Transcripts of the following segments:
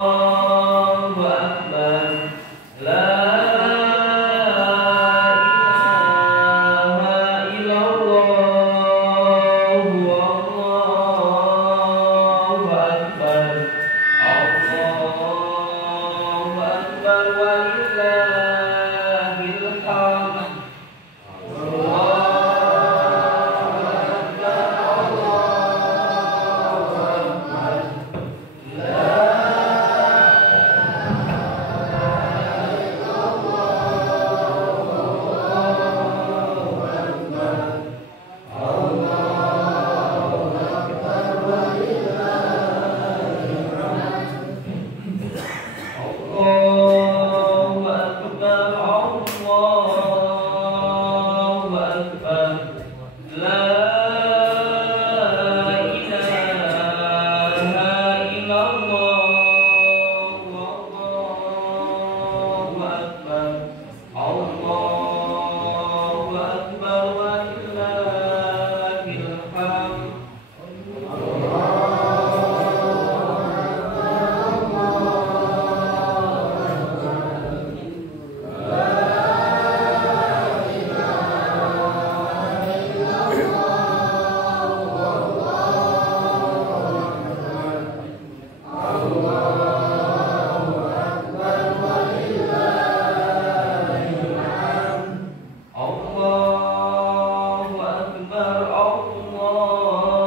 Allahu Akbar. La ilaha illallah. Allahu Akbar. Allahu Akbar walillahil hamd. Allahu Akbar, Allahu Akbar. La ilaha illallah. Allahu Akbar. Allahu Akbar walillahil hamd. Allahu Akbar, Allahu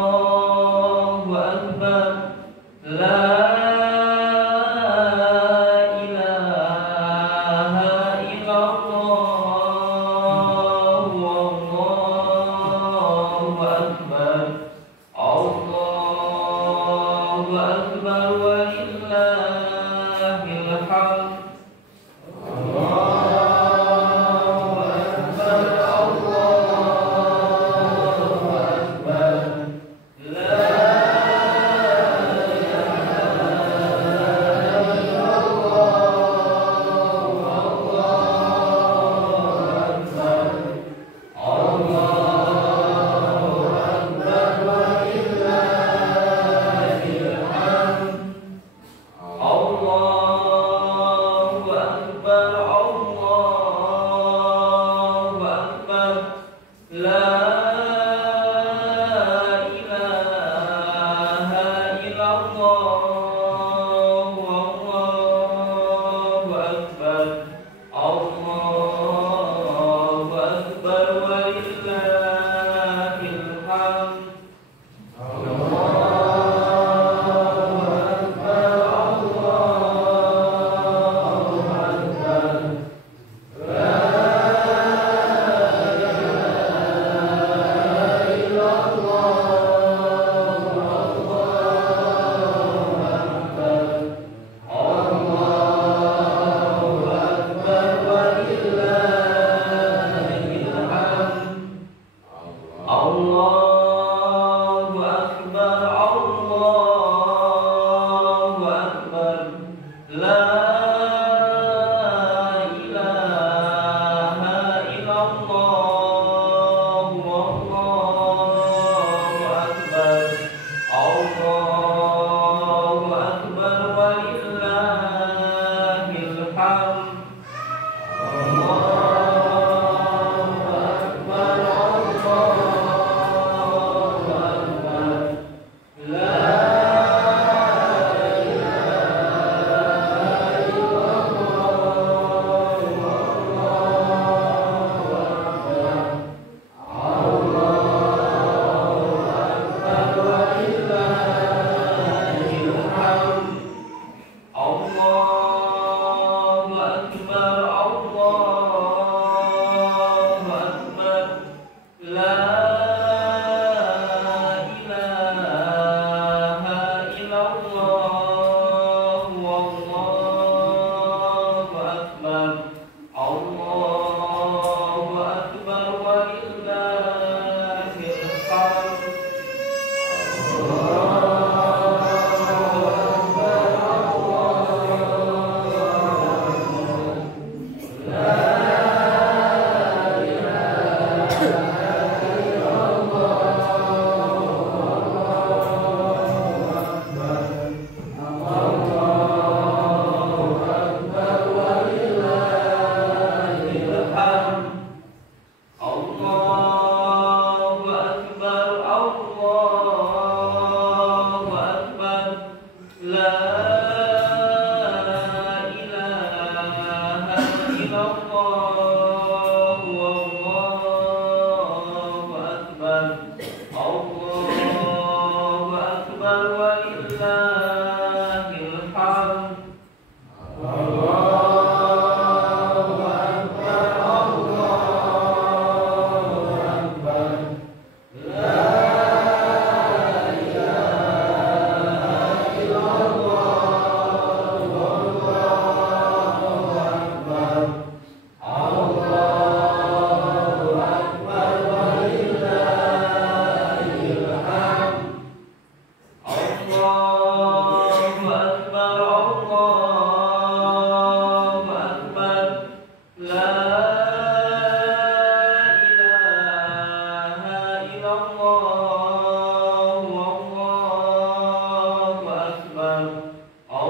Akbar. La ilaha illallah. Allahu Akbar. Allahu Akbar walillahil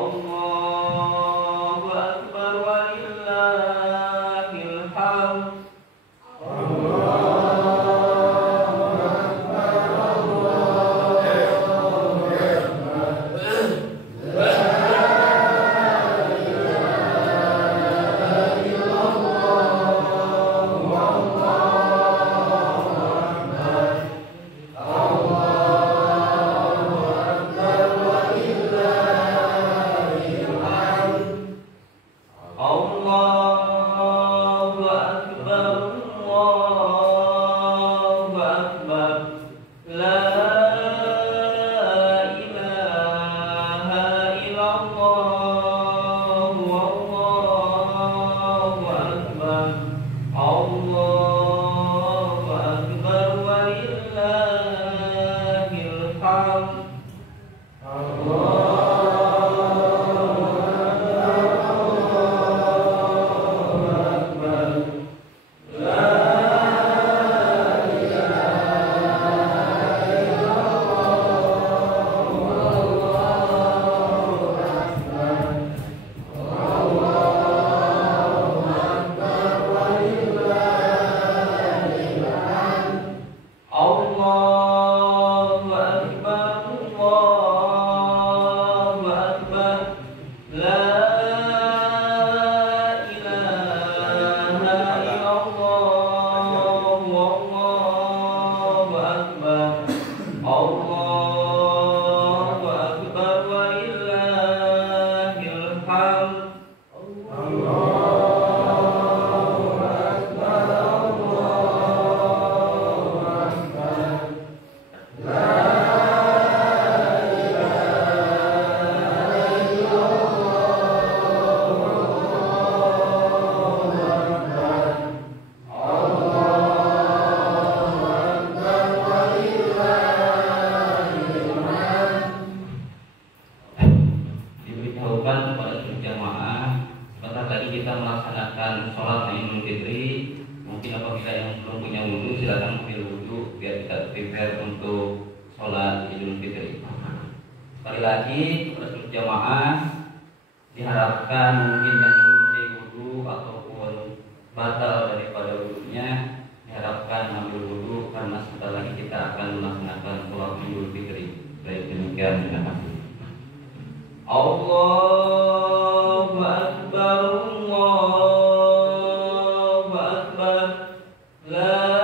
Allahu Akbar walillahil hamd. Sekali lagi kepada seluruh jamaah diharapkan mungkin yang mempunyai wudu ataupun batal daripada wudunya diharapkan ambil wudu karena sebentar lagi kita akan melaksanakan sholat Idul Fitri. Baik, demikian, terima kasih. Allahu Akbar, Allahu Akbar, la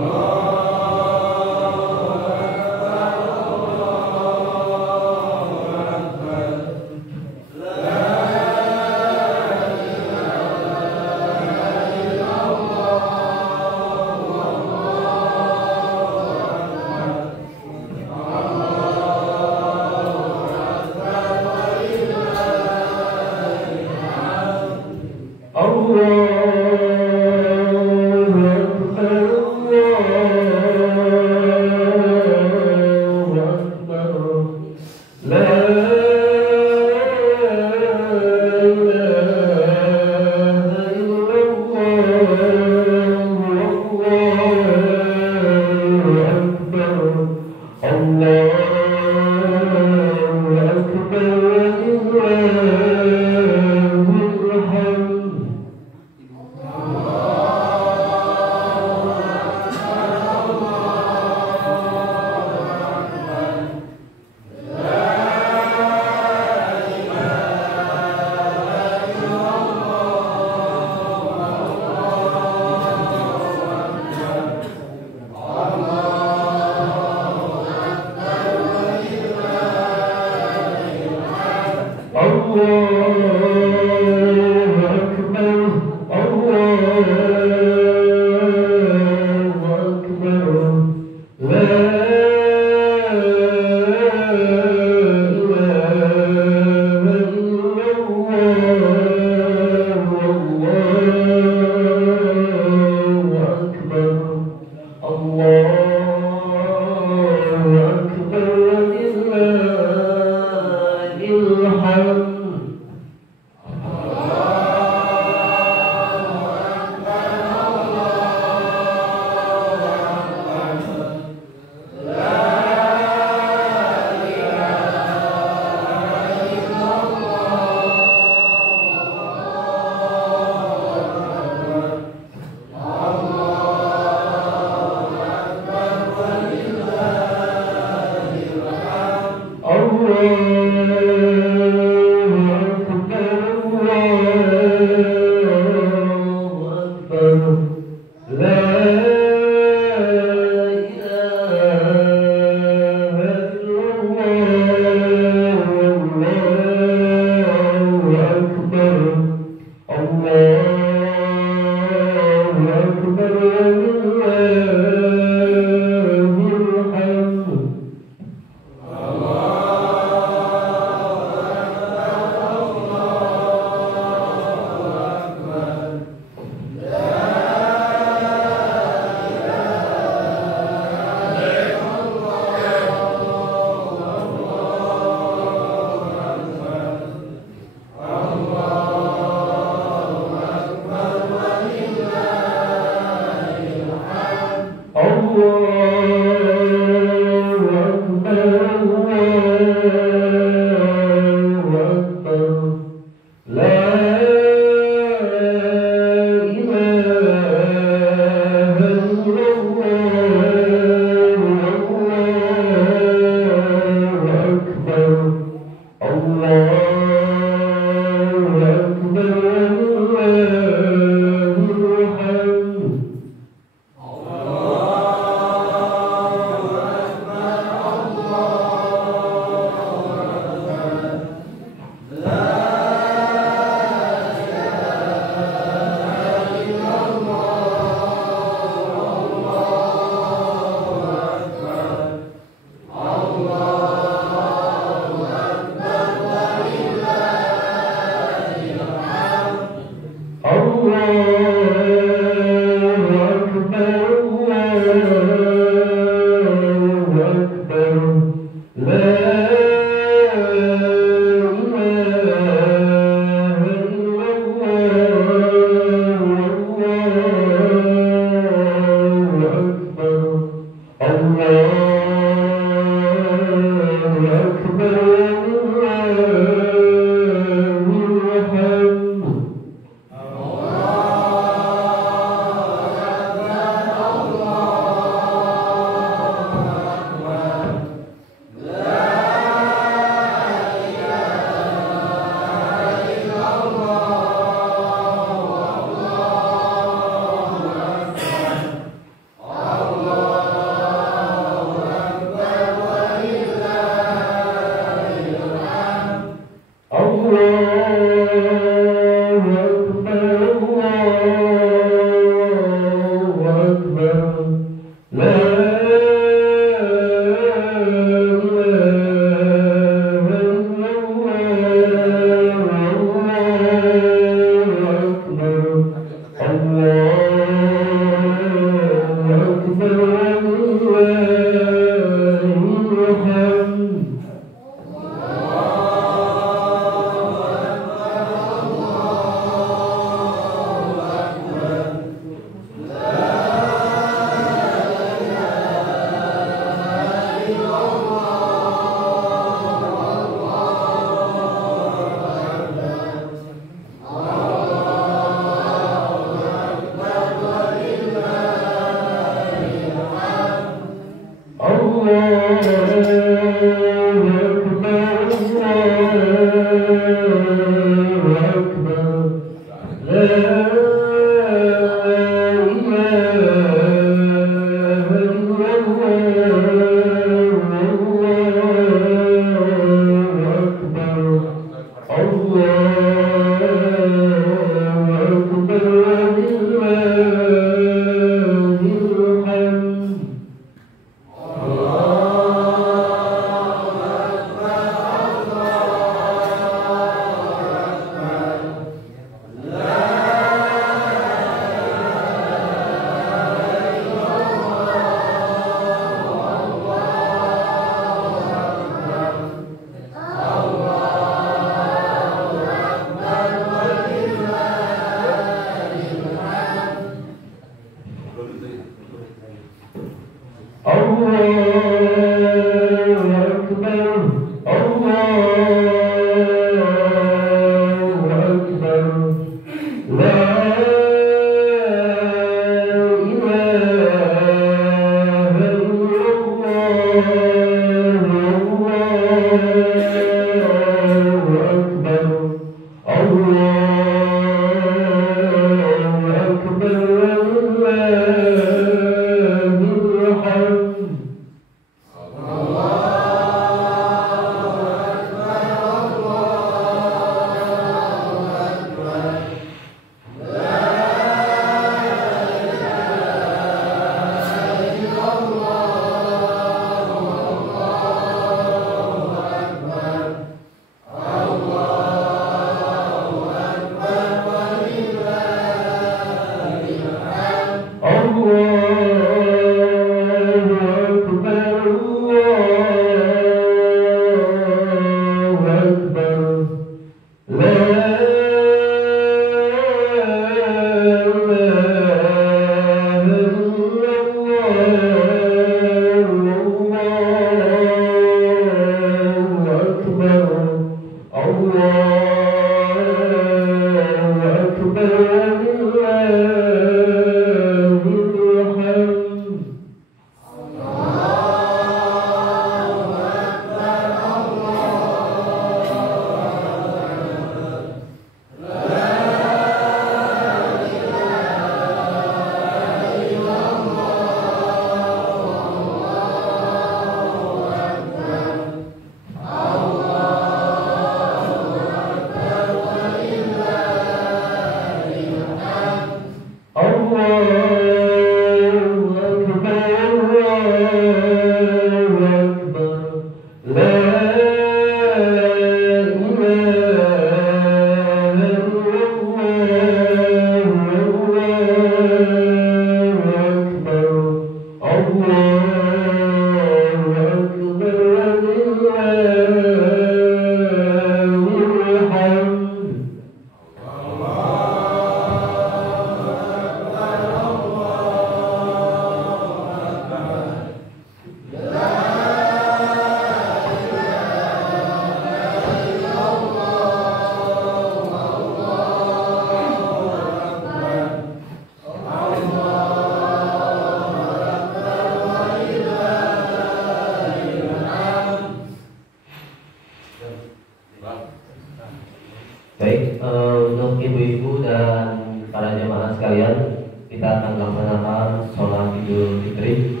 Baik, untuk ibu-ibu dan para jemaah sekalian, kita akan melaksanakan sholat Idul Fitri.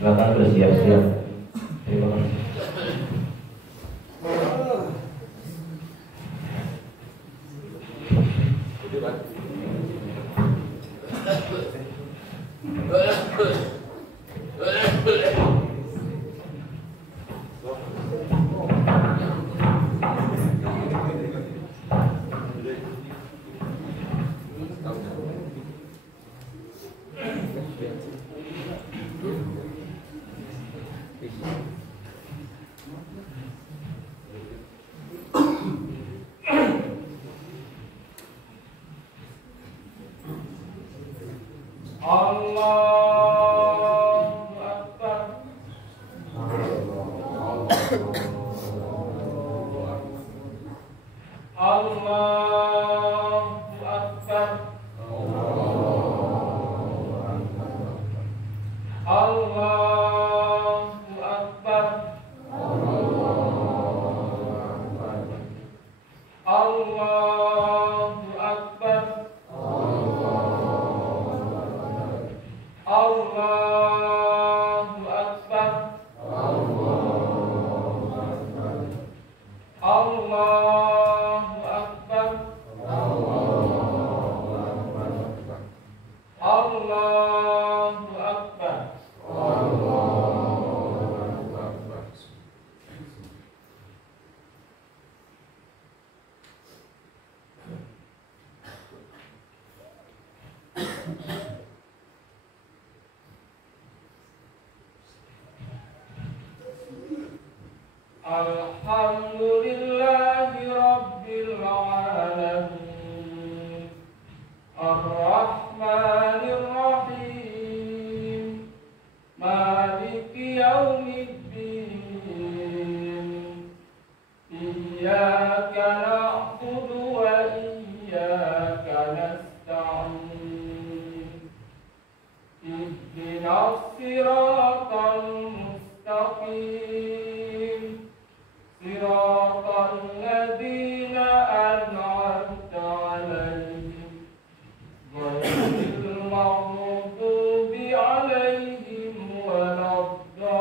Silakan bersiap-siap. Terima kasih. Alhamdulillahi Rabbil Alamin Ar-Rahmanir Rahim Maliki Yaumiddin Iyyaka na'budu wa iyyaka nasta'in Ihdinas siratal mustaqim Siratal ladzina an'amta 'alaihim ghairil maghdubi 'alaihim waladdallin.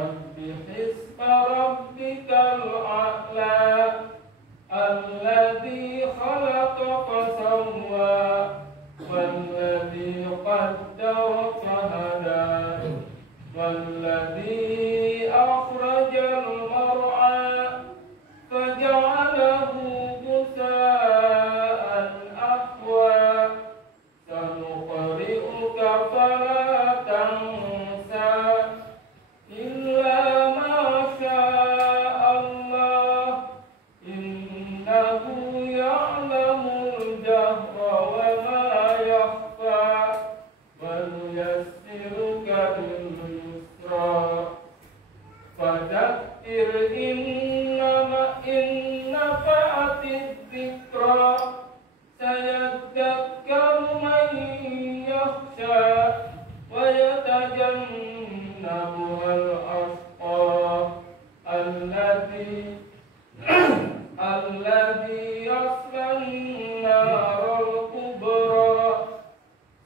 Sabbihisma rabbikal a'la alladzi khalaqa fasawwa walladzi qaddara fahada walladzi akhrajal mar'a faja'alahu ghusaa'an ahwa sanuqri'uka fala tansa illa ma syaa Allah innahu ya'lamul jahra wa ma yakhfa wa nuyassiruka lil yusra fadhakkir inna fa'atid dzikra sayadhakkaru man yakhsha wa yatajannabuhal ashqa alladzi yaslan naral kubra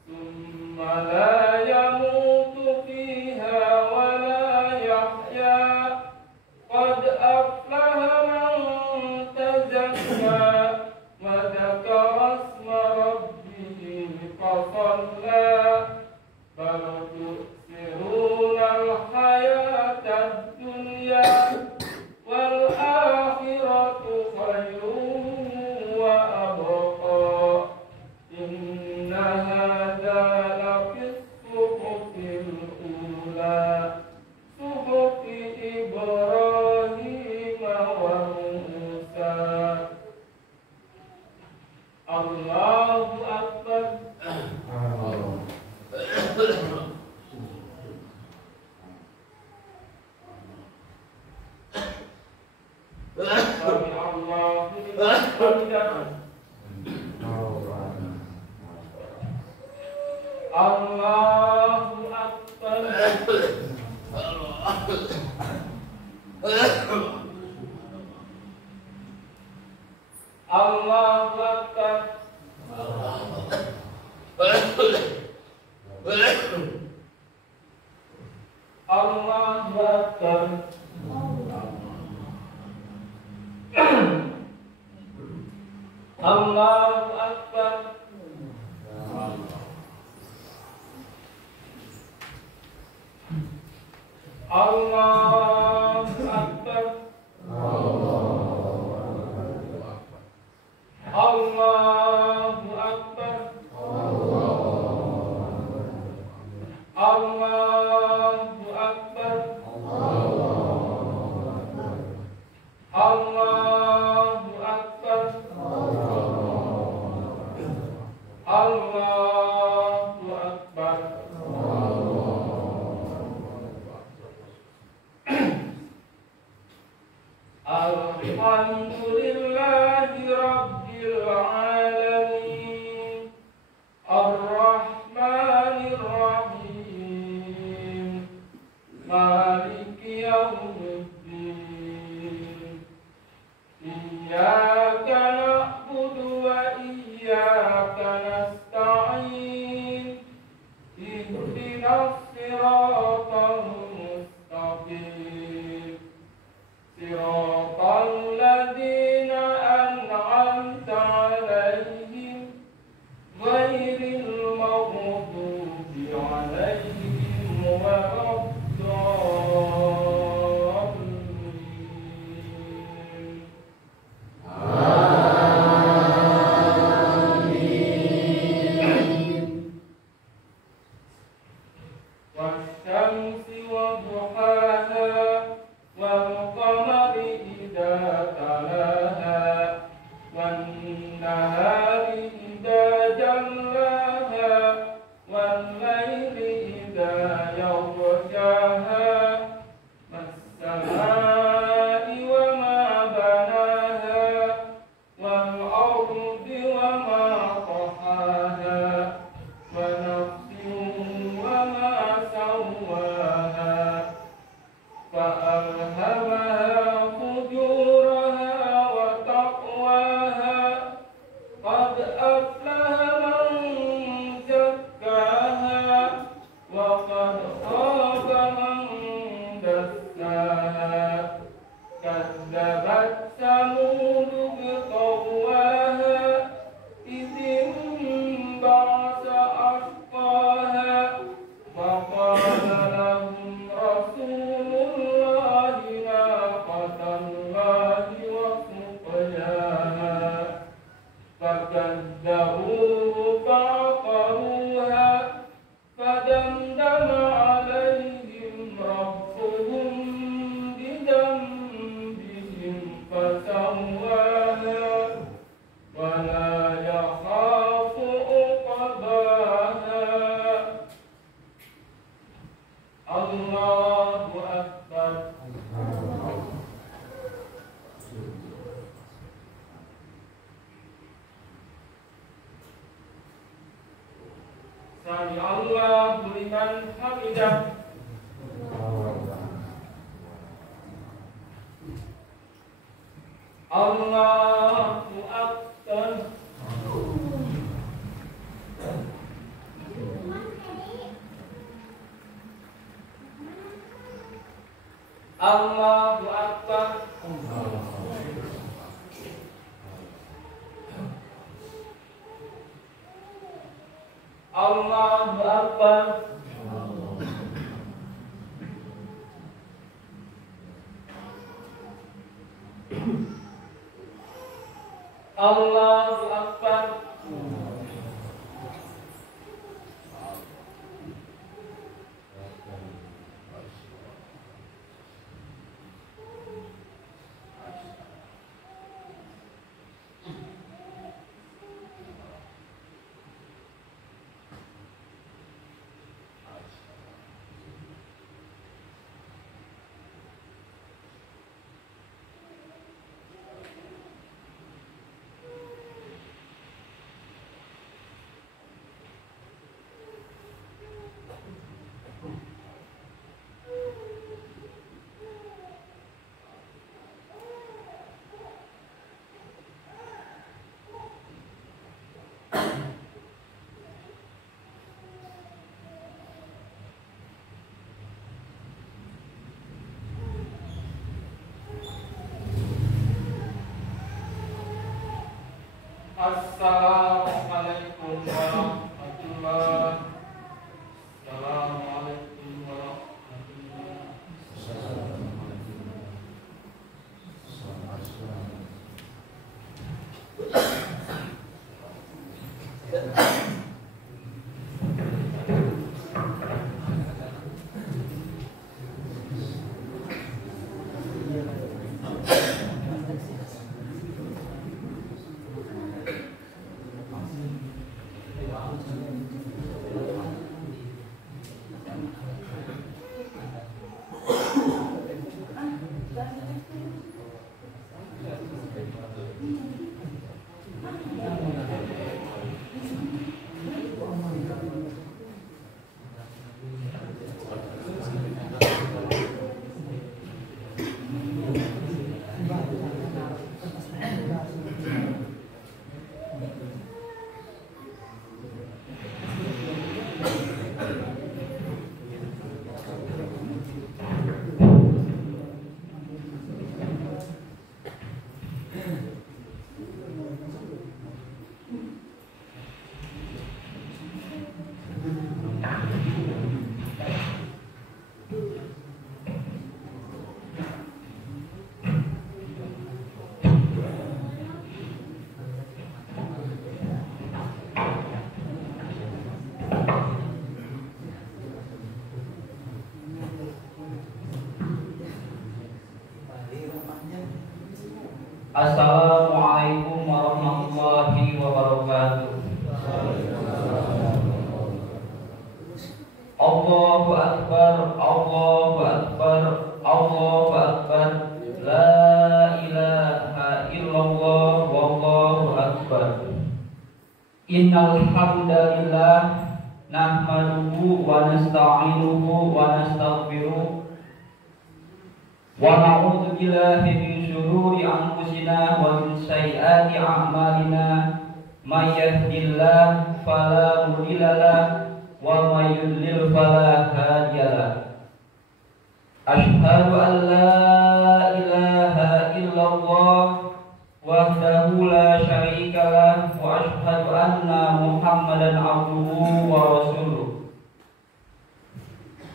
thumma la yamutu fiha wa la yahya qad aflaha man tazakka wa dzakara isma rabbih fasalla bal tu'thirunal hayatad dunya wal akhiratu khairun wa abqa inna hadza lafis suhufil ula suhufi Ibrahim wa Musa. Allahu Akbar. Sami Allahu liman hamidah. Allahu Akbar. Allahu Akbar. Allahu Akbar. Allahu Akbar. Allahu Akbar. Allahu Akbar. Allahu Akbar. Allahu Akbar. Allahu Akbar. Sami Allahu liman hamidah. Allahu Akbar. Allahu Akbar. Allahu Akbar. Allahu Akbar. Assalamualaikum warahmatullahi wabarakatuh. Assalamualaikum warahmatullahi Assalamualaikum warahmatullahi wabarakatuh. Allahu Akbar, Allahu Akbar, Allahu Akbar. La ilaha illallah, wallahu akbar. Innal hamdalillah nahmaduhu wa nasta'inuhu wa nastaghfiruh. Wa na'udzu billahi min syururi anfusina wa min sayyiati a'malina. May yahdihillahu fala mudilla lahu wa may yudlil fala hadiya lahu. Asyhadu an la ilaha illallah wahdahu la syarika lahu wa asyhadu anna Muhammadan abduhu wa rasuluh.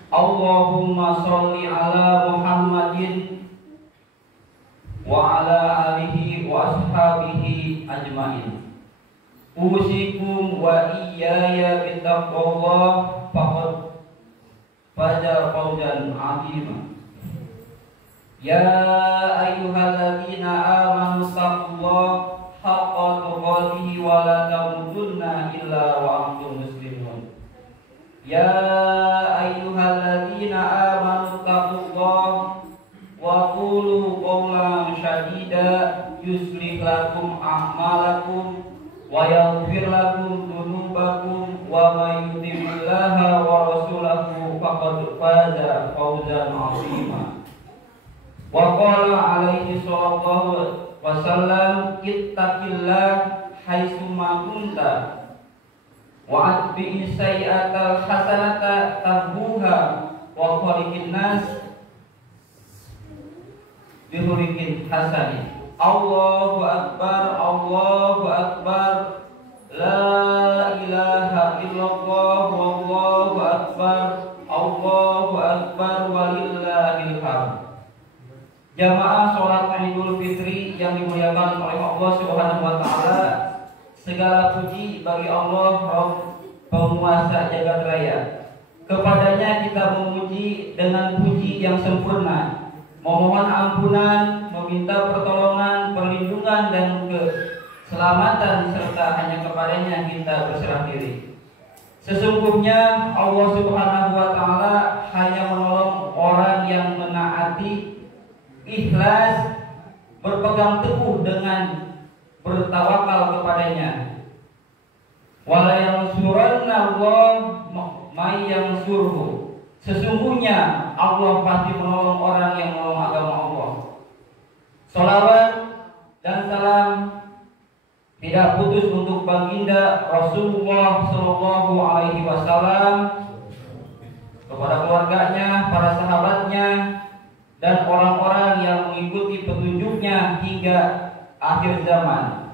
Allahumma sholli ala Muhammadin wa ala alihi wa ashabihi ajmain. Usikum wa iyaya bittaqwallah faqad faza fawzan 'azima. Ya ayyuhalladzina amanu taqullaha haqqa tuqatih wa la tamutunna illa wa antum muslimun. Ya ayyuhalladzina amanu taqullaha wa qulu qawlan sadida yuslih lakum a'malakum wa yaghfir lakum dzunubakum wa may yuti'illaha wa rasulahu faqad faza fawzan 'azima. Wa qala alaihi sallallahu wasallam ittaqillah haitsu ma kunta wa atbi'is sayyi'atal hasanata tamhuha wa khaliqin nas bihurikin hasani. Allahu akbar, Allahu akbar, la ilaha illallah, wallahu akbar, Allahu akbar, walillahil hamd. Jamaah sholat Idul Fitri yang dimuliakan oleh Allah Subhanahu wa taala, segala puji bagi Allah Rabb penguasa jagat raya. Kepadanya kita memuji dengan puji yang sempurna, memohon ampunan, meminta pertolongan, perlindungan dan keselamatan, serta hanya kepadanya kita berserah diri. Sesungguhnya Allah Subhanahu wa taala hanya menolong orang yang menaati, ikhlas, berpegang teguh dengan bertawakal kepadanya. Wala yansuranna Allah may yansurhu. Sesungguhnya Allah pasti menolong orang yang menolong agama Allah. Salawat dan salam tidak putus untuk baginda Rasulullah Shallallahu Alaihi Wasallam, kepada keluarganya, para sahabatnya, dan orang-orang yang mengikuti petunjuknya hingga akhir zaman.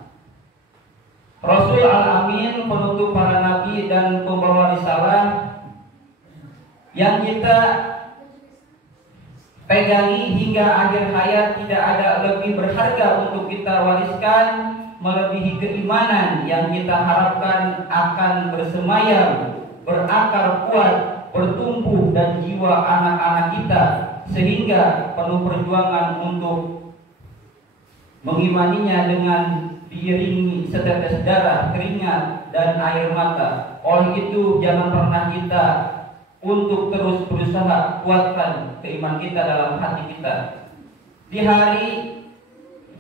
Rasul Al-Amin, penutup para nabi dan pembawa risalah, yang kita pegangi hingga akhir hayat, tidak ada lebih berharga untuk kita wariskan melebihi keimanan yang kita harapkan akan bersemayam, berakar kuat, bertumbuh dan jiwa anak-anak kita, sehingga penuh perjuangan untuk mengimaninya dengan diiringi setetes darah, keringat dan air mata. Oleh itu jangan pernah kita untuk terus berusaha kuatkan keimanan kita dalam hati kita. Di hari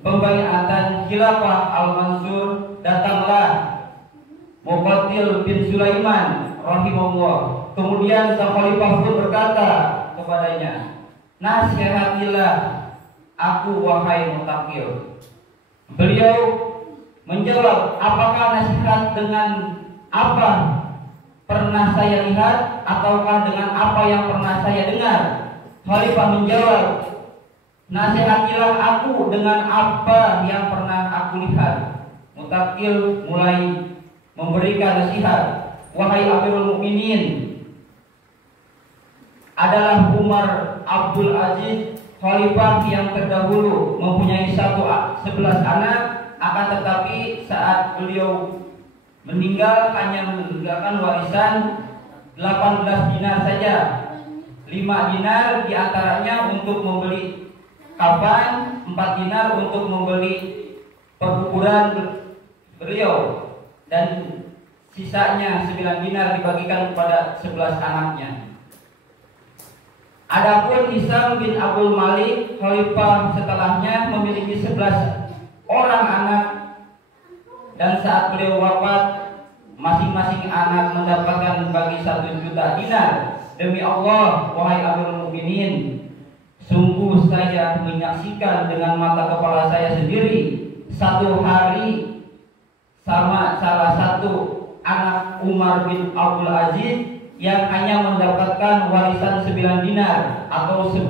pembaiatan Khilafah Al-Mansur, datanglah Muqatil bin Sulaiman rahimahullah. Kemudian sang khalifah pun berkata kepadanya, nasihatilah aku wahai Muqatil. Beliau menjawab, apakah nasihat dengan apa pernah saya lihat ataukah dengan apa yang pernah saya dengar? Khalifah menjawab, nasihatilah aku dengan apa yang pernah aku lihat. Muqatil mulai memberikan nasihat, wahai Amirul Mukminin, adalah Umar Abdul Aziz, khalifah yang terdahulu, mempunyai 11 anak, akan tetapi saat beliau meninggal hanya meninggalkan warisan 18 dinar saja. 5 dinar diantaranya untuk membeli kafan, 4 dinar untuk membeli perkuburan beliau, dan sisanya 9 dinar dibagikan kepada 11 anaknya. Adapun Hisam bin Abdul Malik, khalifah setelahnya, memiliki 11 orang anak, dan saat beliau wafat masing-masing anak mendapatkan bagi 1 juta dinar. Demi Allah, wahai Amirul Mukminin, sungguh saya menyaksikan dengan mata kepala saya sendiri satu hari sama salah satu anak Umar bin Abdul Aziz yang hanya mendapatkan warisan 9 dinar, atau 11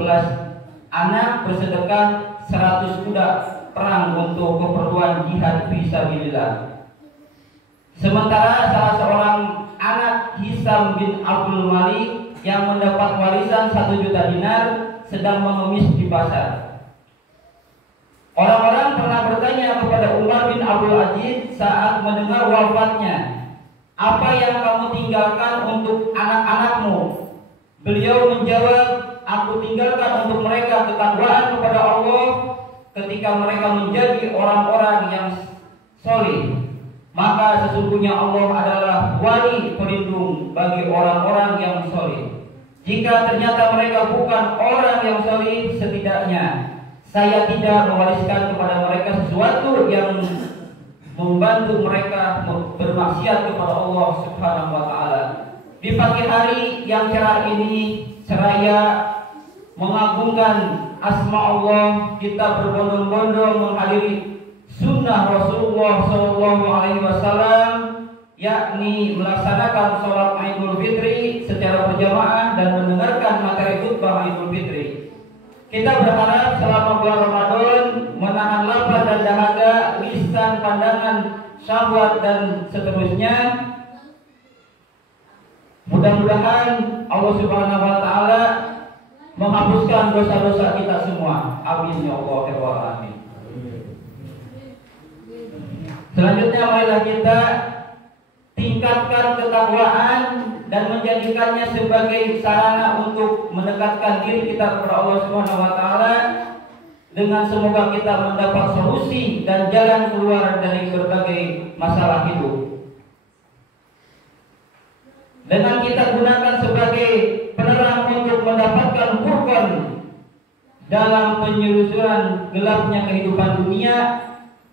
anak bersedekah 100 kuda perang untuk keperluan jihad fisabilillah. Sementara salah seorang anak Hisam bin Abdul Malik yang mendapat warisan 1 juta dinar sedang mengemis di pasar. Orang-orang pernah bertanya kepada Umar bin Abdul Aziz saat mendengar wafatnya, apa yang kamu tinggalkan untuk anak-anakmu? Beliau menjawab, aku tinggalkan untuk mereka ketakwaan kepada Allah ketika mereka menjadi orang-orang yang soleh. Maka sesungguhnya Allah adalah wali pelindung bagi orang-orang yang soleh. Jika ternyata mereka bukan orang yang soleh, setidaknya saya tidak mewariskan kepada mereka sesuatu yang membantu mereka bermaksiat kepada Allah Subhanahu wa taala. Di pagi hari yang cerah ini seraya mengagungkan asma Allah, kita berbondong-bondong menghadiri sunnah Rasulullah SAW, yakni melaksanakan sholat Idul Fitri secara berjamaah dan mendengarkan materi khutbah Idul Fitri. Kita berharap selama bulan Ramadan menahan lapar dan dahaga, lisan, pandangan, syahwat dan seterusnya. Mudah-mudahan Allah Subhanahu wa taala menghapuskan dosa-dosa kita semua. Amin ya Allah ya Alamin. Selanjutnya marilah kita tingkatkan ketakwaan dan menjadikannya sebagai sarana untuk mendekatkan diri kita kepada Allah Subhanahu wa taala, dengan semoga kita mendapat solusi dan jalan keluar dari berbagai masalah hidup. Dengan kita gunakan sebagai penerang untuk mendapatkan furqan dalam penyelusuran gelapnya kehidupan dunia,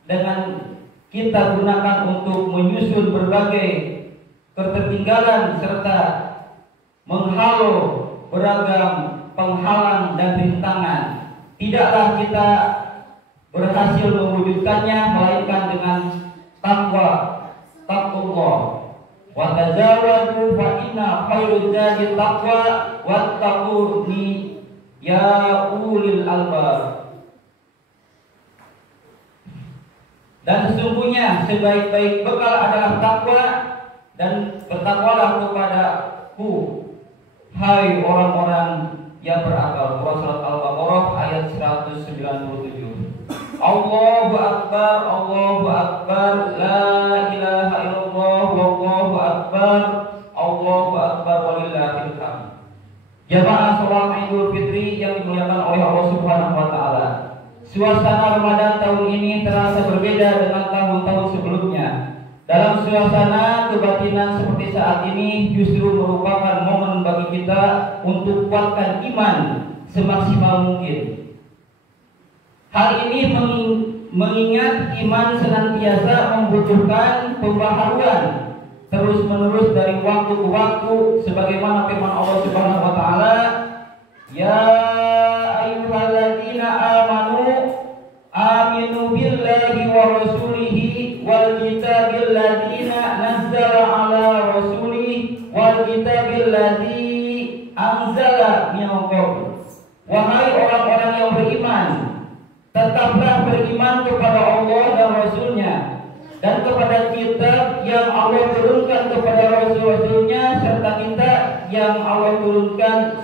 dengan kita gunakan untuk menyusun berbagai ketertinggalan serta menghalau beragam penghalang dan rintangan. Tidaklah kita berhasil mewujudkannya melainkan dengan taqwa. Wa tazawwadu fa inna khairuz zadi taqwa wattaquni ya ulil albab. Dan sesungguhnya sebaik-baik bekal adalah takwa, dan bertakwalah kepadaku hai orang-orang yang berakal. Surat Al-Baqarah ayat 197. Allahu Akbar, Allahu Akbar, la ilaha illallah, wallahu akbar, Allahu Akbar, walillahil hamd. Jamaah sholat Idul Fitri yang dimuliakan oleh Allah Subhanahu wa taala. Suasana Ramadan tahun ini terasa berbeda dengan tahun-tahun sebelumnya. Dalam suasana kebatinan seperti saat ini justru merupakan momen bagi kita untuk kuatkan iman semaksimal mungkin. Hal ini mengingat iman senantiasa membutuhkan pembaharuan terus-menerus dari waktu ke waktu, sebagaimana firman Allah Subhanahu wa taala, ya ayyuhalladzina amanu aminu billahi wa rasulihi wal kitabil ladzina nazzala ala rasulihi wal kitabil ladzi anzala min qabl. Wahai orang-orang yang beriman, tetaplah beriman kepada Allah dan Rasulnya, dan kepada kitab yang Allah turunkan kepada Rasul-Rasulnya, serta kitab yang Allah turunkan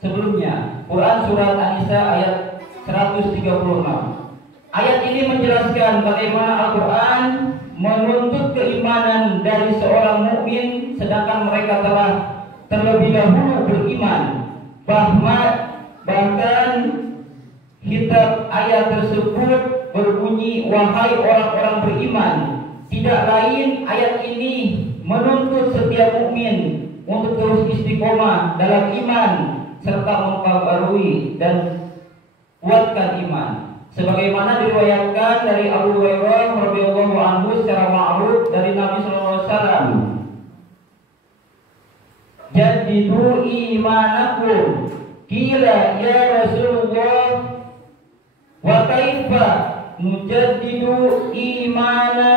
sebelumnya. Quran Surat An-Nisa ayat 136. Ayat ini menjelaskan bagaimana Al-Quran menuntut keimanan dari seorang mukmin, sedangkan mereka telah terlebih dahulu beriman. Bahkan kitab ayat tersebut berbunyi, wahai orang-orang beriman. Tidak lain ayat ini menuntut setiap mukmin untuk terus istiqomah dalam iman serta memperbarui dan kuatkan iman, sebagaimana diriwayatkan dari Abu Hurairah radhiyallahu anhu secara ma'ruf dari Nabi sallallahu alaihi wasallam, jadidu imanakum. Qila ya Rasulullah, wa kaifa nujaddidu imana?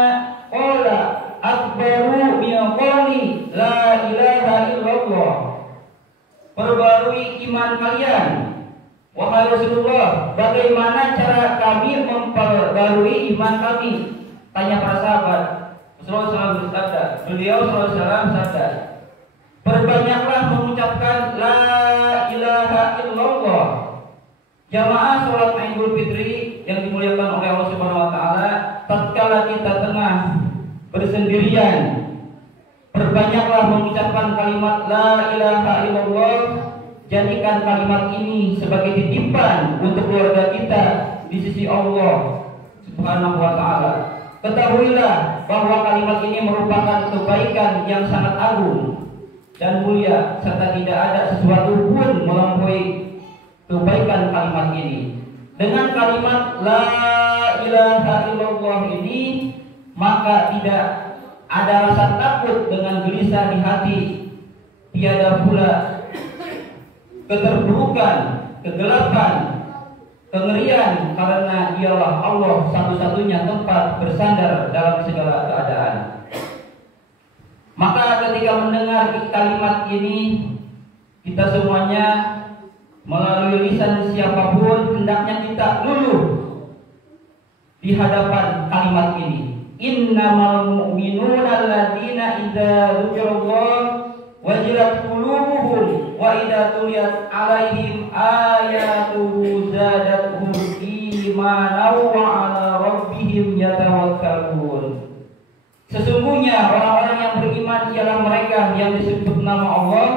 Qala akbaru min qawli la ilaha illallah. Perbarui iman kalian. Wahai Rasulullah, bagaimana cara kami memperbarui iman kami? Tanya para sahabat. Rasulullah SAW bersabda, beliau SAW bersabda, perbanyaklah mengucapkan la ilaha illallah. Jamaah sholat Idul Fitri yang dimuliakan oleh Allah Subhanahu wa taala, tatkala kita tengah bersendirian, perbanyaklah mengucapkan kalimat la ilaha illallah. Jadikan kalimat ini sebagai titipan untuk keluarga kita di sisi Allah Subhanahu wa taala. Ketahuilah bahwa kalimat ini merupakan kebaikan yang sangat agung dan mulia, serta tidak ada sesuatu pun melampaui kebaikan kalimat ini. Dengan kalimat la ilaha illallah ini, maka tidak ada rasa takut dengan gelisah di hati, tiada pula keterburukan, kegelapan, kengerian, karena dialah Allah satu-satunya tempat bersandar dalam segala keadaan. Maka ketika mendengar kalimat ini, kita semuanya melalui lisan siapapun hendaknya kita luluh di hadapan kalimat ini. Innamal mu'minuna alladzina idza dzukirallah wajilat qulubuhum wa idza tuliyat 'alaihim ayatuhu zadatuhum imanan wa 'ala rabbihim yatawakkalun. Sesungguhnya orang-orang yang beriman ialah mereka yang disebut nama Allah,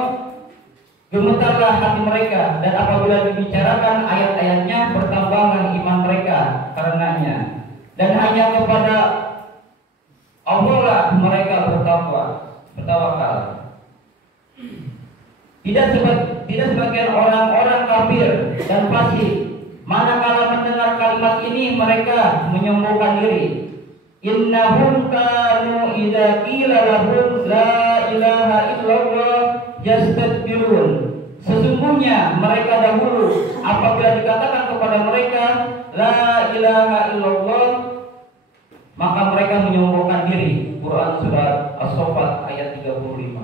gemetarlah hati mereka, dan apabila dibicarakan ayat-ayatnya bertambahlah iman mereka karenanya, dan hanya kepada Allah lah mereka bertawakal. Tidak sebagian orang-orang kafir dan fasik manakala mendengar kalimat ini mereka menyombongkan diri. Innahum kanu idza qila lahum la ilaha illallah yastakbirun. Sesungguhnya mereka dahulu apabila dikatakan kepada mereka la ilaha illallah, maka mereka menyombongkan diri. Quran surat As-Saffat ayat 35.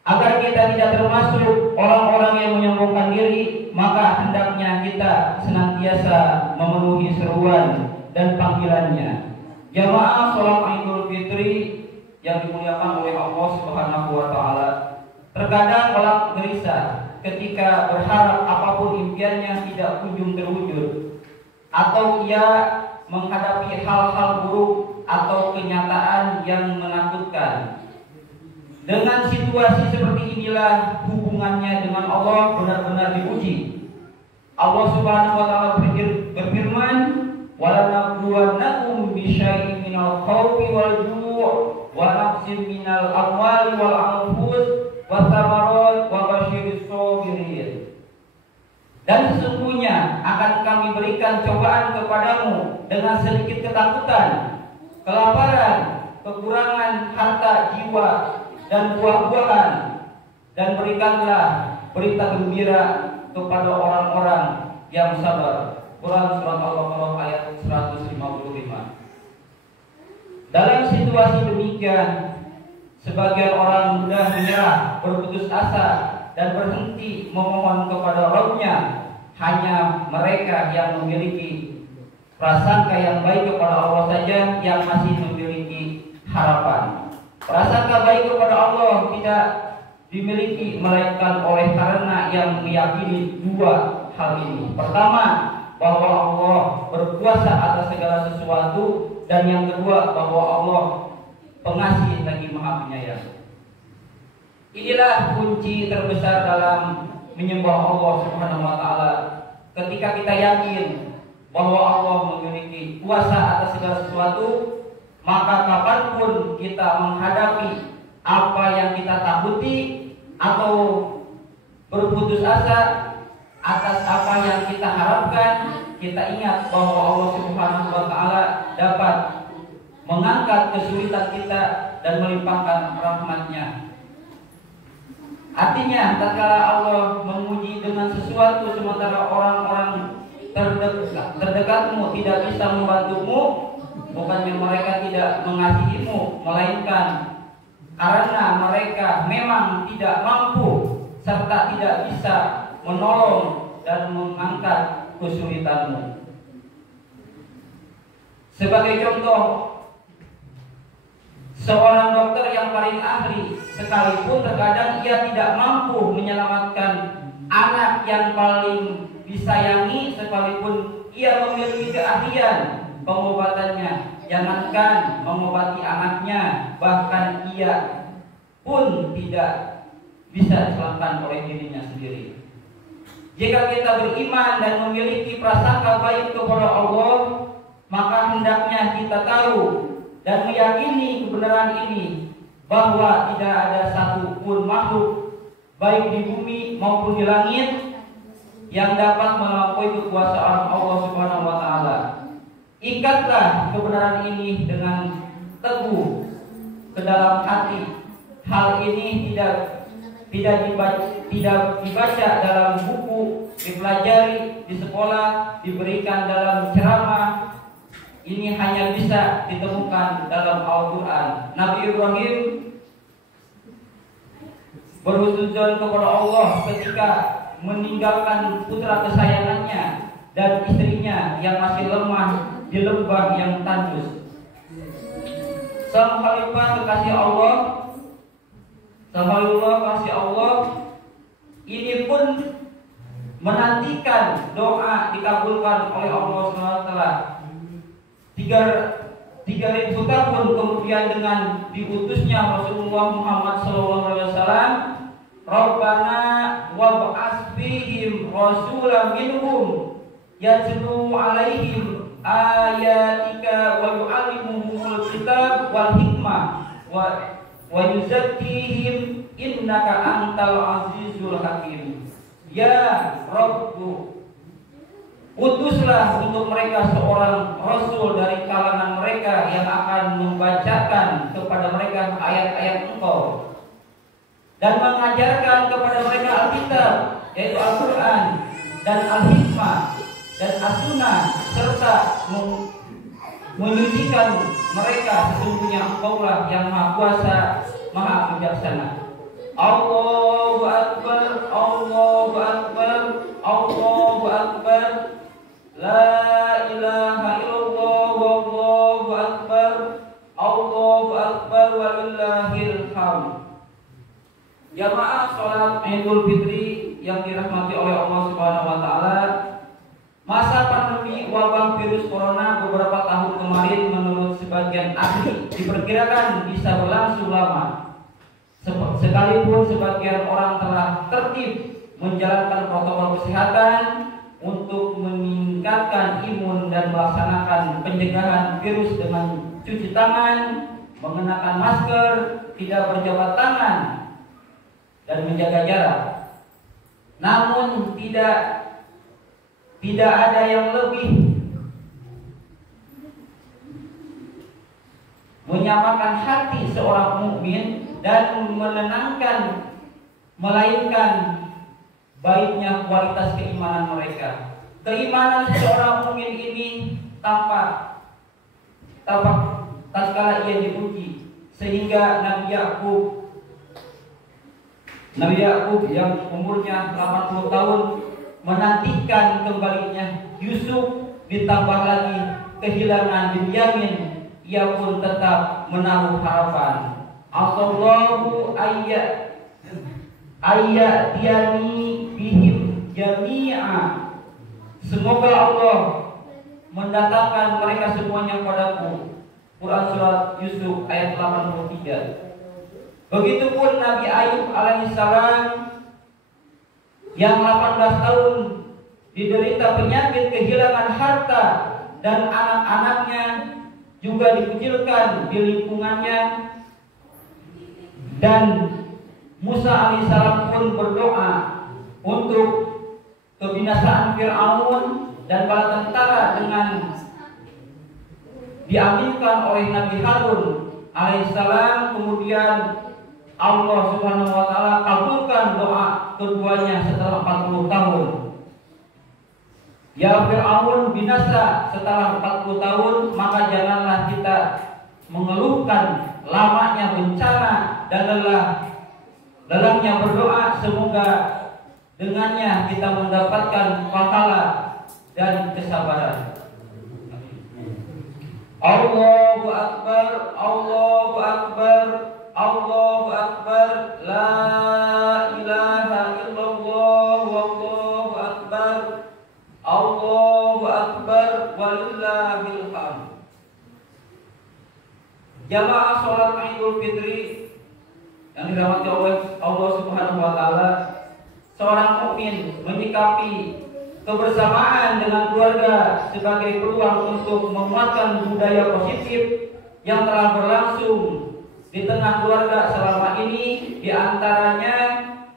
Agar kita tidak termasuk orang-orang yang menyombongkan diri, maka hendaknya kita senantiasa memenuhi seruan dan panggilannya. Jamaah sholat Idul Fitri yang dimuliakan oleh Allah Subhanahu wa taala, terkadang orang gelisah ketika berharap apapun impiannya tidak kunjung terwujud, atau ia menghadapi hal-hal buruk atau kenyataan yang menakutkan. Dengan situasi seperti inilah hubungannya dengan Allah benar-benar diuji. Allah Subhanahu wa taala berfirman, "Walanabluwannakum bisyai'in minal khawfi wal ju' wa naqsin minal amwali wal anfus wathamarat wa basyiris shabirin." Dan sesungguhnya akan kami berikan cobaan kepadamu dengan sedikit ketakutan, kelaparan, kekurangan harta jiwa dan buah-buahan, dan berikanlah berita gembira kepada orang-orang yang sabar. Quran surat Al-Baqarah ayat 155. Dalam situasi demikian, sebagian orang mudah menyerah, berputus asa, dan berhenti memohon kepada Rabb-Nya. Hanya mereka yang memiliki prasangka yang baik kepada Allah saja yang masih memiliki harapan. Prasangka baik kepada Allah tidak dimiliki melainkan oleh karena yang meyakini dua hal ini. Pertama, bahwa Allah berkuasa atas segala sesuatu, dan yang kedua bahwa Allah pengasih lagi Maha Penyayang. Inilah kunci terbesar dalam menyembah Allah Subhanahu wa taala. Ketika kita yakin bahwa Allah memiliki kuasa atas segala sesuatu, maka kapanpun kita menghadapi apa yang kita takuti atau berputus asa atas apa yang kita harapkan, kita ingat bahwa Allah Subhanahu wa taala dapat mengangkat kesulitan kita dan melimpahkan rahmat-Nya. Artinya, tatkala Allah menguji dengan sesuatu sementara orang-orang terdekatmu tidak bisa membantumu, bukannya mereka tidak mengasihimu, melainkan karena mereka memang tidak mampu serta tidak bisa menolong dan mengangkat kesulitanmu. Sebagai contoh, seorang dokter yang paling ahli sekalipun terkadang ia tidak mampu menyelamatkan anak yang paling disayangi, sekalipun ia memiliki keahlian pengobatannya. Jangankan mengobati anaknya, bahkan ia pun tidak bisa diselamatkan oleh dirinya sendiri. Jika kita beriman dan memiliki prasangka baik kepada Allah, maka hendaknya kita tahu dan meyakini kebenaran ini, bahwa tidak ada satu pun makhluk baik di bumi maupun di langit yang dapat melampaui kekuasaan Allah Subhanahu wa taala. Ikatlah kebenaran ini dengan teguh ke dalam hati. Hal ini tidak dibaca dalam buku, dipelajari di sekolah, diberikan dalam ceramah. Ini hanya bisa ditemukan dalam Al-Quran. Nabi Ibrahim berhusnuzon kepada Allah ketika meninggalkan putra kesayangannya dan istrinya yang masih lemah di lembah yang tandus. Sang khalifah kekasih Allah, kasih Allah ini pun menantikan doa dikabulkan oleh Allah SWT. 3.000 tahun kemudian dengan diutusnya Rasulullah Muhammad SAW, Rabbana wab'ats fihim rasulan minhum yatlu alaihim ayatika wa yu'allimuhumul kitab wal hikmah wa yuzakkihim innaka antal azizul hakim. Ya Rabbu, utuslah untuk mereka seorang rasul dari kalangan mereka yang akan membacakan kepada mereka ayat-ayat Engkau dan mengajarkan kepada mereka Alkitab, yaitu Al-Quran dan Al-Hikmah dan As-Sunnah, serta menyucikan mereka. Sesungguhnya Engkaulah yang Maha Kuasa, Maha Bijaksana. Allahu Akbar, Allahu Akbar, Allahu Akbar. La ilaha illallah, wallahu akbar, Allahu akbar, walillahil hamd. Jamaah sholat Idul Fitri yang dirahmati oleh Allah Subhanahu wa taala, masa pandemi wabah virus corona beberapa tahun kemarin menurut sebagian ahli diperkirakan bisa berlangsung lama. Sekalipun sebagian orang telah tertib menjalankan protokol kesehatan untuk meningkatkan imun dan melaksanakan pencegahan virus dengan cuci tangan, mengenakan masker, tidak berjabat tangan, dan menjaga jarak. Namun tidak ada yang lebih menyamakan hati seorang mukmin dan menenangkan, melainkan baiknya kualitas keimanan mereka. Keimanan seorang mukmin ini tampak tatkala ia dipuji, sehingga Nabi Yakub yang umurnya 80 tahun menantikan kembalinya Yusuf, ditambah lagi kehilangan Binyamin, ia pun tetap menaruh harapan. Allahu ayyadiyani bihim jami'a. Semoga Allah mendatangkan mereka semuanya padaku. Quran surat Yusuf ayat 83. Begitupun Nabi Ayub alaihissalam yang 18 tahun diderita penyakit, kehilangan harta, dan anak-anaknya juga dikucilkan di lingkungannya. Dan Musa alaihissalam pun berdoa untuk kebinasaan Fir'aun dan bala tentara dengan diaminkan oleh Nabi Harun alaihissalam. Kemudian Allah Subhanahu wa taala kabulkan doa keduanya setelah 40 tahun. Ya Fir'aun binasa setelah 40 tahun, maka janganlah kita mengeluhkan lamanya bencana dan lelahnya berdoa, semoga dengannya kita mendapatkan pahala dan kesabaran. Allahu Akbar, Allahu Akbar, Allahu Akbar, la ilaha illallah, wallahu akbar, Allahu Akbar, walillahil hamd. Jamaah sholat Idul Fitri yang dirahmati Allah Subhanahu wa taala, seorang mukmin menyikapi kebersamaan dengan keluarga sebagai peluang untuk menguatkan budaya positif yang telah berlangsung di tengah keluarga selama ini, diantaranya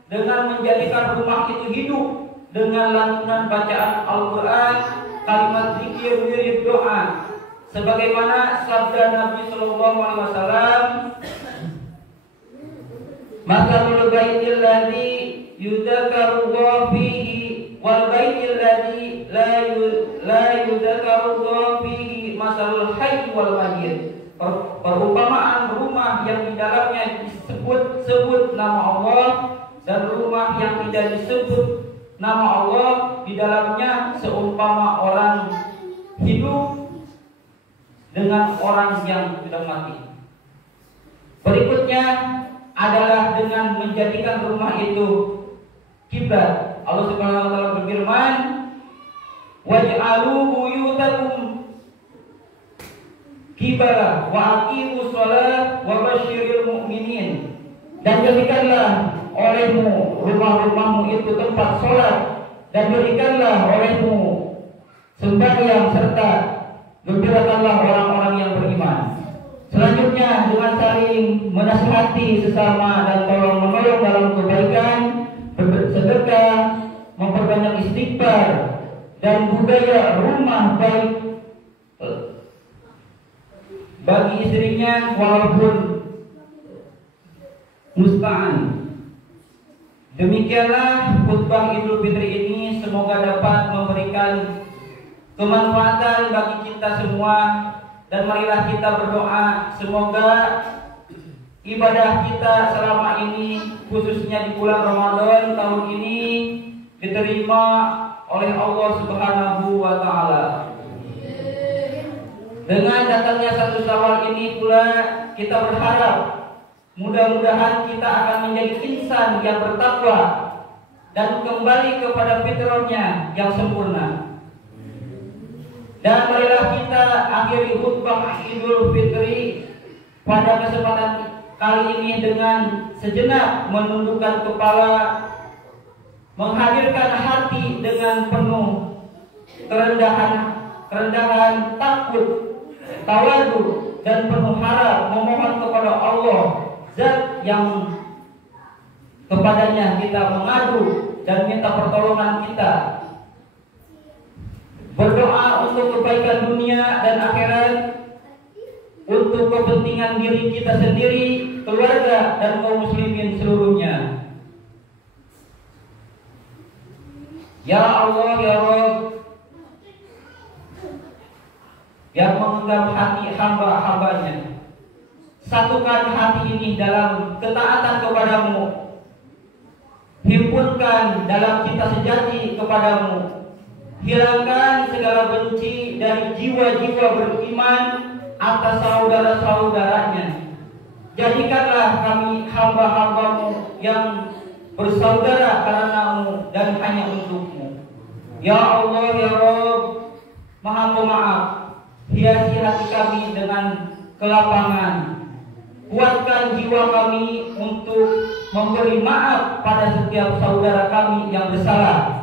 dengan menjadikan rumah itu hidup dengan lantunan bacaan Al-Quran, kalimat zikir, wirid, doa, sebagaimana sabda Nabi Shallallahu Alaihi Wasallam, "Matsalul baitil ladzi yudzakarullahu fihi wal baitil ladzi la yudzakarullahu fihi masalul hayy wal mayyit." Perumpamaan rumah yang di dalamnya disebut nama Allah dan rumah yang tidak disebut nama Allah di dalamnya seumpama orang hidup dengan orang yang sudah mati. Berikutnya adalah dengan menjadikan rumah itu kiblat. Allah Subhanahu wa taala berfirman, "Waj'alu buyutakum qibla wa aqimus shalah wa basyiril mu'minin." Dan jadikanlah olehmu rumah-rumahmu itu tempat sholat, dan berikanlah olehmu sembahyang serta gembirakanlah orang-orang yang beriman. Selanjutnya dengan saling menasihati sesama dan tolong menolong dalam kebaikan, bersedekah, memperbanyak istighfar, dan budaya rumah baik bagi istrinya walaupun musta'an. Demikianlah khutbah Idul Fitri ini semoga dapat memberikan kemanfaatan bagi kita semua, dan marilah kita berdoa semoga ibadah kita selama ini khususnya di bulan Ramadan tahun ini diterima oleh Allah Subhanahu wa taala. Dengan datangnya 1 Syawal ini pula kita berharap mudah-mudahan kita akan menjadi insan yang bertakwa dan kembali kepada fitrahnya yang sempurna. Dan marilah kita akhiri khutbah Idul Fitri pada kesempatan kali ini dengan sejenak menundukkan kepala, menghadirkan hati dengan penuh kerendahan, takut, tawadu, dan penuh harap memohon kepada Allah, Zat yang kepadanya kita mengadu dan minta pertolongan kita. Berdoa untuk kebaikan dunia dan akhirat, untuk kepentingan diri kita sendiri, keluarga, dan kaum muslimin seluruhnya. Ya Allah, ya Rabb, yang mengenggam hati hamba-hambanya, satukan hati ini dalam ketaatan kepadamu, himpunkan dalam cinta sejati kepadamu. Hilangkan segala benci dari jiwa-jiwa beriman atas saudara-saudaranya. Jadikanlah kami hamba-hambamu yang bersaudara karenamu dan hanya untukmu. Ya Allah, ya Rabb, Maha Pemaaf, hiasi hati kami dengan kelapangan. Kuatkan jiwa kami untuk memberi maaf pada setiap saudara kami yang bersalah.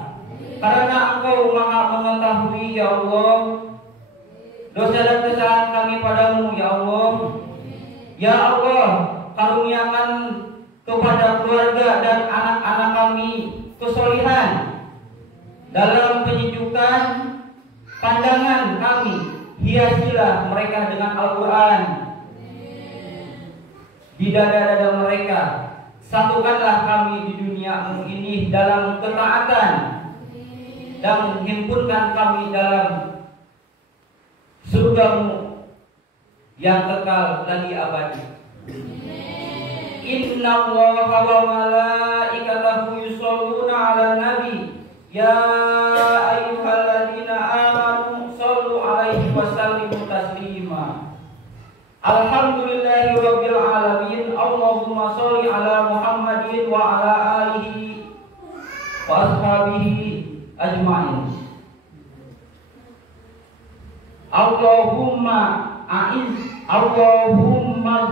Karena Engkau Maha mengetahui, ya Allah, dosa dan kesalahan kami padamu, ya Allah. Ya Allah, karuniakan kepada keluarga dan anak-anak kami kesolihan dalam penyujukan pandangan kami. Hiasilah mereka dengan Al-Quran di dada-dada mereka. Satukanlah kami di duniamu ini dalam ketaatan, dan himpunkan kami dalam surgamu yang kekal lagi abadi. Inna Allaha wa malaikatahu yusholluna 'alan nabi ya ayyuhalladzina amanu shollu 'alaihi wa sallimu taslima. Alhamdulillahi rabbil alamin. Allahumma sholli 'ala Muhammadin wa 'ala alihi wa ashabihi ajma'in. Allahumma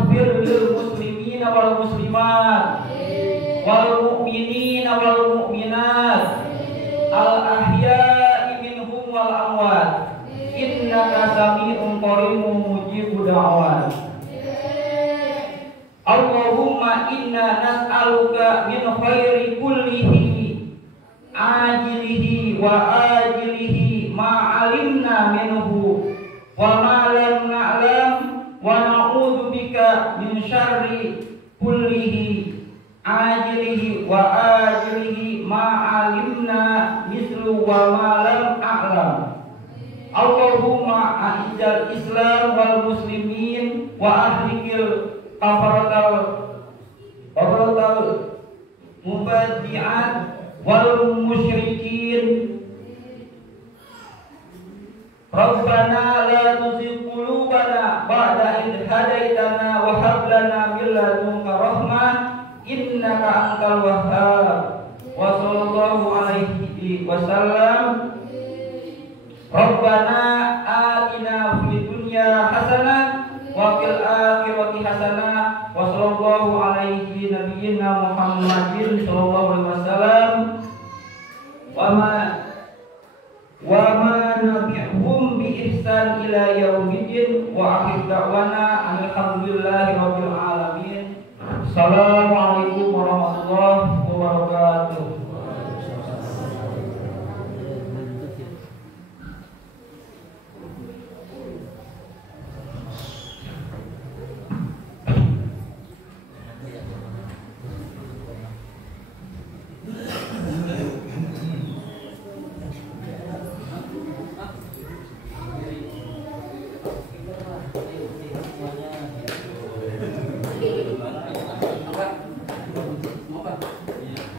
ighfir lil muslimina wal muslimat wal mu'minina wal mu'minat al ahya'i minhum wal amwat innaka sami'un qaribun mujibud da'wat. Allahumma inna nas'aluka min khairi kullihi ajili wa ajilihi ma alimna minhu wa ma lam na'lam wa na'udzu bika min syarri kullihi ajilihi wa ajilihi ma alimna mislu wa ma lam a'lam. Allahumma a'izzal Islam wal muslimin wa ahlikil kafaratal mubaddi'at wal musyrikin. Rabbana la tuzigh qulubana ba'da idh hadaitana wa hab lana min ladunka rahmah innaka antal wahhab. Wa sallallahu alaihi wasallam. Rabbana atina fid dunya hasanah wa fil akhirati hasanah wa sallallahu alaihi nabiyyina Muhammadin sallallahu alaihi wasallam wa ma nabi'hum bi ihsan ila yaumiddin wa akhir da'wana alhamdulillahi rabbil alamin. Assalamu